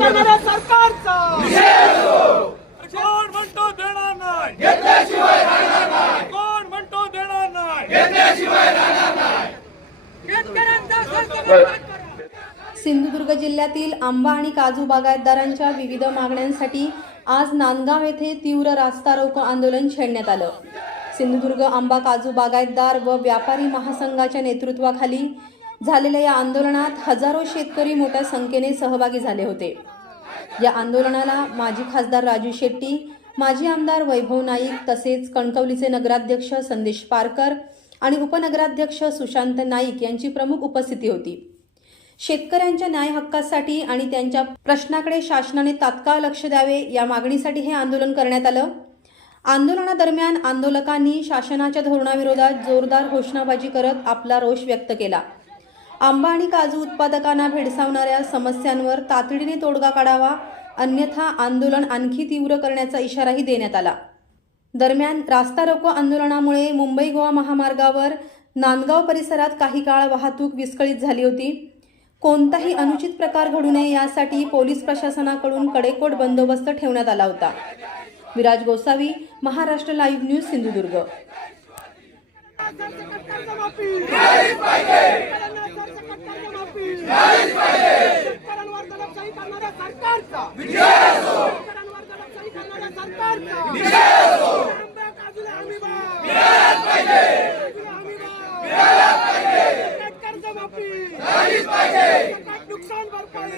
करणाऱ्या सरकारचा कोण म्हणतो देणार नाही, घेतल्याशिवाय राहणार नाही, कोण म्हणतो देणार नाही, घेतल्याशिवाय राहणार नाही. सिंधुदुर्ग जिल्ह्यातील आंबा आणि काजू बागायतदारांच्या विविध मागण्यांसाठी आज नांदगाव येथे तीव्र रास्ता रोको आंदोलन छेडण्यात आलं. सिंधुदुर्ग आंबा काजू बागायतदार व व्यापारी महासंघाच्या नेतृत्वाखाली झालेल्या या आंदोलनात हजारो शेतकरी मोठ्या संख्येने सहभागी झाले होते. या आंदोलनाला माजी खासदार राजू शेट्टी, माजी आमदार वैभव नाईक तसेच कणकवलीचे नगराध्यक्ष संदेश पारकर आणि उपनगराध्यक्ष सुशांत नाईक यांची प्रमुख उपस्थिती होती. शेतकऱ्यांच्या न्याय हक्कासाठी आणि त्यांच्या प्रश्नाकडे शासनाने तात्काळ लक्ष द्यावे या मागणीसाठी हे आंदोलन करण्यात आलं. आंदोलनादरम्यान आंदोलकांनी शासनाच्या धोरणाविरोधात जोरदार घोषणाबाजी करत आपला रोष व्यक्त केला. आंबा आणि काजू उत्पादकांना भेडसावणाऱ्या समस्यांवर तातडीने तोडगा काढावा, अन्यथा आंदोलन आणखी तीव्र करण्याचा इशाराही देण्यात आला. दरम्यान रास्ता रोको आंदोलनामुळे मुंबई गोवा महामार्गावर नांदगाव परिसरात काही काळ वाहतूक विस्कळीत झाली होती. कोणताही अनुचित प्रकार घडू नये यासाठी पोलीस प्रशासनाकडून कडेकोट बंदोबस्त ठेवण्यात आला होता. Viraj Gosavi, Maharashtra live news, Sindhudurg. नुकसान भरपाई